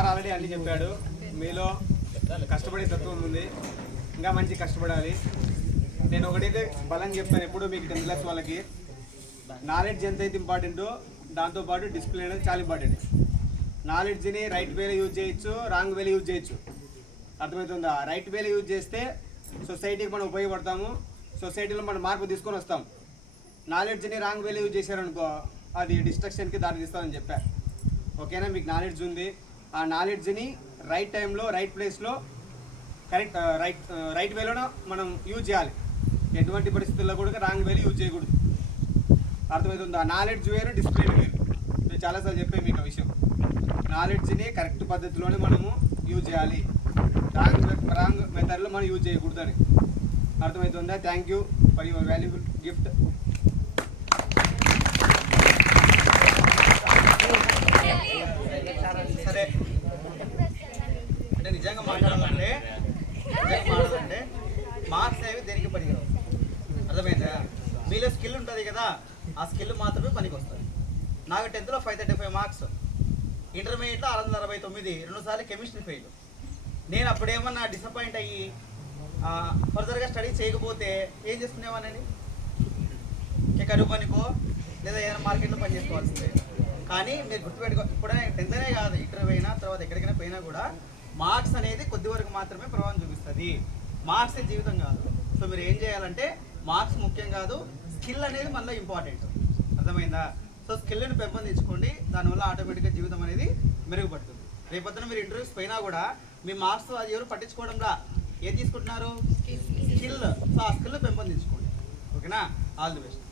Sir already అన్నీ చెప్పాడు. మీలో కష్టపడే తత్వం ఉంది, ఇంకా మంచి కష్టపడాలి. నేను ఒకటైతే బలంగా చెప్తాను ఎప్పుడు మీకు 10th క్లాస్ వాళ్ళకి, నాలెడ్జ్ ఎంతైతే ఇంపార్టెంటో దాంతోపాటు డిసిప్లిన్ అనేది చాలా ఇంపార్టెంట్. నాలెడ్జ్ని రైట్ వేలో యూజ్ చేయొచ్చు, రాంగ్ వేలో యూజ్ చేయొచ్చు. అర్థమవుతుందా? రైట్ వేలో యూజ్ చేస్తే సొసైటీకి మనం ఉపయోగపడతాము, సొసైటీలో మనం మార్పు తీసుకొని వస్తాం. నాలెడ్జ్ని రాంగ్ వేలో యూజ్ చేశారనుకో అది డిస్ట్రక్షన్కి దారి తీస్తుందని చెప్పారు. ఓకేనా? మీకు నాలెడ్జ్ ఉంది, ఆ నాలెడ్జ్ని రైట్ టైంలో రైట్ ప్లేస్లో కరెక్ట్ రైట్ వేలోనే మనం యూజ్ చేయాలి. ఎటువంటి పరిస్థితుల్లో కూడా రాంగ్ వేలో యూజ్ చేయకూడదు. అర్థమవుతుందా? నాలెడ్జ్ వేరు, డిసిప్లిన్ వేరు. నేను చాలాసార్లు చెప్పాను మీకు ఆ విషయం. నాలెడ్జ్ని కరెక్ట్ పద్ధతిలోనే మనము యూజ్ చేయాలి, రాంగ్ మెథడ్లో మనం యూజ్ చేయకూడదు అని. అర్థమవుతుందా? Thank you for your valuable gift. సరే, అంటే నిజంగా మాట్లాడాలంటే మార్క్స్ అనేవి దేనికి పనికిరావు. అర్థమైందా? మీలో స్కిల్ ఉంటుంది కదా, ఆ స్కిల్ మాత్రమే పనికి వస్తుంది. నాకు 10th లో 535 మార్క్స్, ఇంటర్మీడియట్లో 669, 2 సార్లు కెమిస్ట్రీ ఫెయిల్. నేను అప్పుడేమన్నా డిసప్పాయింట్ అయ్యి ఫర్దర్గా స్టడీ చేయకపోతే ఏం చేసుకునేవానండి? కరువు పనికో లేదా ఏదైనా మార్కెట్లో పని చేసుకోవాల్సిందే. కానీ మీరు గుర్తుపెట్టుకో, ఇప్పుడైనా 10th అనే కాదు, ఇంటర్వ్యూ అయినా తర్వాత ఎక్కడికైనా పోయినా కూడా మార్క్స్ అనేది కొద్ది వరకు మాత్రమే ప్రభావం చూపిస్తుంది. మార్క్స్ జీవితం కాదు. సో మీరు ఏం చేయాలంటే మార్క్స్ ముఖ్యం కాదు, స్కిల్ అనేది మనలో ఇంపార్టెంట్. అర్థమైందా? సో స్కిల్ని పెంపొందించుకోండి, దానివల్ల ఆటోమేటిక్గా జీవితం అనేది మెరుగుపడుతుంది. రేపొద్దున మీరు ఇంటర్వ్యూస్ పోయినా కూడా మీ మార్క్స్ అది ఎవరు పట్టించుకోవడంలా, ఏం తీసుకుంటున్నారు? స్కిల్. సో ఆ స్కిల్ పెంపొందించుకోండి. ఓకేనా? All the best.